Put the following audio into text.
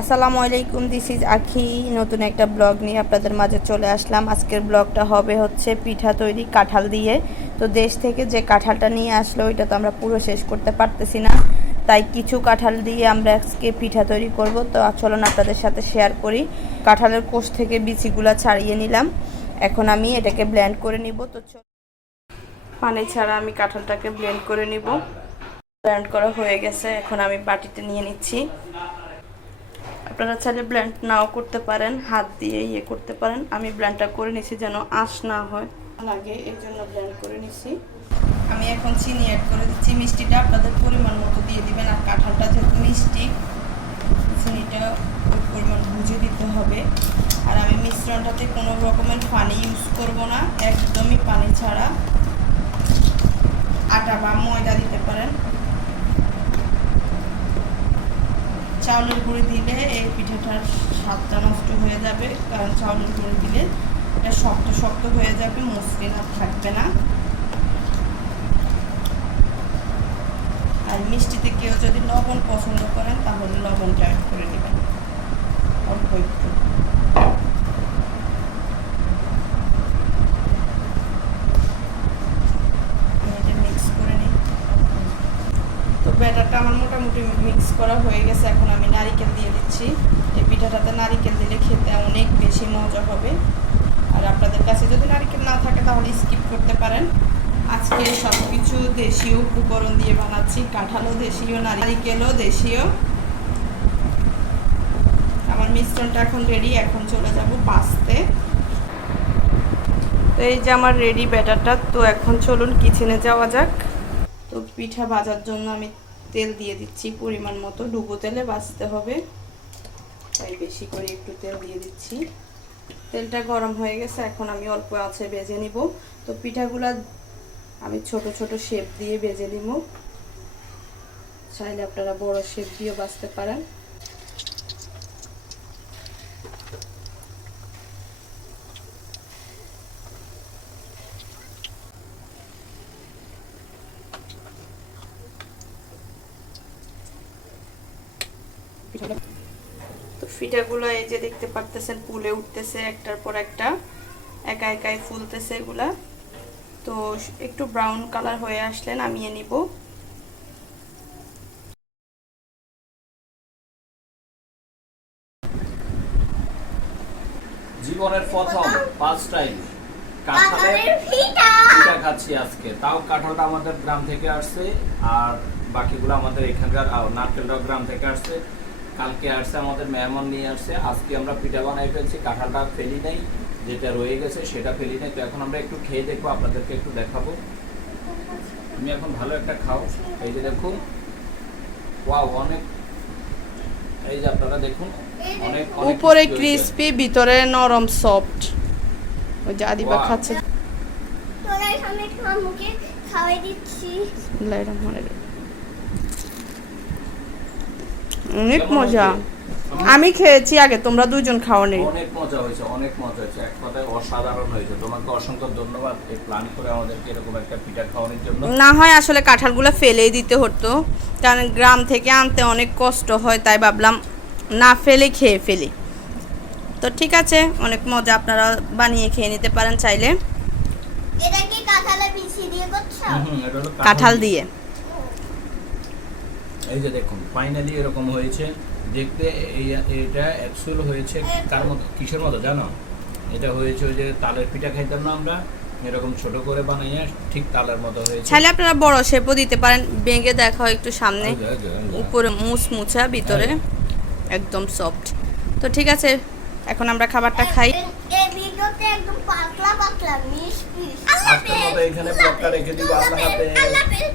আসসালামু আলাইকুম this is আখি। নতুন একটা ব্লগ নিয়ে আপনাদের মাঝে চলে আসলাম। আজকের ব্লগটা হবে হচ্ছে পিঠা তৈরি কাঁঠাল দিয়ে। তো দেশ থেকে যে কাঁঠালটা নিয়ে আসলো, ওইটা তো আমরা পুরো শেষ করতে পারতেছি না। তাই কিছু কাঁঠাল দিয়ে আমরা আজকে পিঠা তৈরি করব। তো চলুন আপনাদের সাথে শেয়ার করি। কাঁঠালের কোষ থেকে বিচিগুলা ছাড়িয়ে নিলাম। এখন আমি এটাকে ব্লেন্ড করে নিব। তো পানি ছাড়া আমি কাঁঠালটাকে ব্লেন্ড করে নিব। ব্লেন্ড করা হয়ে গেছে। এখন আমি বাটিতে নিয়ে নিচ্ছি। আপনারা চাইলে ব্ল্যান্ড নাও করতে পারেন, হাত দিয়ে ইয়ে করতে পারেন। আমি ব্ল্যান্ডটা করে নিছি যেন আঁশ না হয়। লাগে এই জন্য ব্ল্যান্ড করে নিছি। আমি এখন চিনি অ্যাড করে দিচ্ছি। মিষ্টিটা আপনাদের পরিমাণ মতো দিয়ে দিবেন, আর কাঁঠালটা যেহেতু মিষ্টি, চিনিটা ওই পরিমাণ বুঝে দিতে হবে। আর আমি মিশ্রণটাতে কোনো রকমের পানি ইউজ করব না, একদমই পানি ছাড়া। আটা বা ময়দা দিতে পারেন। চাউলের গুঁড়ি দিলে এই পিঠাটার স্বাদটা নষ্ট হয়ে যাবে, কারণ চাউলের গুঁড়ি দিলে এটা শক্ত শক্ত হয়ে যাবে মসলিন আর থাকবে না। আর মিষ্টিতে কেউ যদি লবণ পছন্দ করেন, তাহলে লবণটা অ্যাড করে নেবেন, অল্প একটু আমি এটা মিক্স করে নিই তো ব্যাটারটা আমার মোটামুটি মিক্স করা হয়ে গেছে, এখন আমি নারিকেল দিয়ে দিচ্ছি। এই পিঠাটাতে নারিকেল দিলে খেতে অনেক বেশি মজা হবে। আর আপনাদের কাছে যদি নারিকেল না থাকে, তাহলে স্কিপ করতে পারেন। আজকে সব কিছু দেশীয় উপকরণ দিয়ে বানাচ্ছি, কাঁঠালও দেশীয়, নারিকেলও দেশীয়। আমার মিশ্রণটা এখন রেডি এখন চলে যাব পাস্তে। তো এই যে আমার রেডি ব্যাটারটা তো এখন চলুন কিচেনে যাওয়া যাক। তো পিঠা ভাজার জন্য আমি তেল দিয়ে দিচ্ছি পরিমাণ মতো। ডুবো তেলে বাঁচতে হবে। তাই বেশি করে একটু তেল দিয়ে দিচ্ছি। তেলটা গরম হয়ে গেছে, এখন আমি অল্প আছে ভেজে নিব। তো পিঠাগুলা আমি ছোট ছোট শেপ দিয়ে ভেজে নিব। চাইলে আপনারা বড় শেপ দিয়েও বাঁচতে পারেন। তো ফিটাগুলো এই যে দেখতে পারতেছেন ফুলে উঠতেছে একটার পর একটা একা একাই ফুলতেছে এগুলা। তো একটু ব্রাউন কালার হয়ে আসলে নামিয়ে নিব। জীবনের প্রথম ফার্স্ট টাইম কাঁঠালের পিঠা খাচ্ছি আজকে। তাও কাঁঠালটা আমাদের গ্রাম থেকে আসছে আর বাকিগুলো আমাদের এখানকার নারকেলটাও গ্রাম থেকে আসছে। কালকে আসছে আমাদের মেহমান নিয়ে আসছে। আজকে আমরা পিঠা বানাই ফেলছি কাঁঠালটা ফেলি নাই যেটা রয়ে গেছে সেটা ফেলি নাই। তো এখন আমরা একটু খেয়ে দেখব আপনাদেরকে একটু দেখাবো। তুমি এখন ভালো একটা খাও। এই যে দেখুন ওয়াও অনেক এই যে আপনারা দেখুন অনেক উপরে। ক্রিস্পি ভিতরে নরম সফট। ওই যে আদিবা খাচ্ছে। তোরা একটু মুখে খাওয়াই দিচ্ছি। বিসমিল্লাহির রহমানির রহিম। অনেক মজা। আমি খেয়েছি আগে তোমরা দুজন খাও নেই অনেক মজা হয়েছে অনেক মজা হয়েছে। এক কথায় অসাধারণ হয়েছে। তোমাকে অসংখ্য ধন্যবাদ এই প্ল্যান করে আমাদেরকে এরকম একটা পিঠা খাওয়ানোর জন্য। না হয় আসলে কাঁঠালগুলো ফেলেই দিতে হতো কারণ গ্রাম থেকে আনতে অনেক কষ্ট হয় তাই ভাবলাম না ফেলে খেয়ে ফেলি। তো ঠিক আছে অনেক মজা আপনারা বানিয়ে খেয়ে নিতে পারেন চাইলে। এটা কি কাঁঠালের বিচি দিয়ে করছ? হুম, হুম, এটা হলো কাঁঠাল দিয়ে। এই যে দেখুন ফাইনালি এরকম হয়েছে। দেখতে এই এটা অ্যাকচুয়াল হয়েছে কার মতো কিসের মতো জানো? এটা হয়েছে ওই যে তালের পিঠা খাইতাম না আমরা এরকম ছোট করে বানাইয়া ঠিক তালের মতো হয়েছে। চাইলে আপনারা বড় শেপও দিতে পারেন ভেঙে দেখাও একটু সামনে। উপরে মুচমুচা ভিতরে একদম সফট তো ঠিক আছে এখন আমরা খাবারটা খাই। এই- ভিডিওতে একদম পাতলা পাতলা মিষ্টি। এখানে ব্লগটা রেখে দিব আল্লাহ হাফেজ।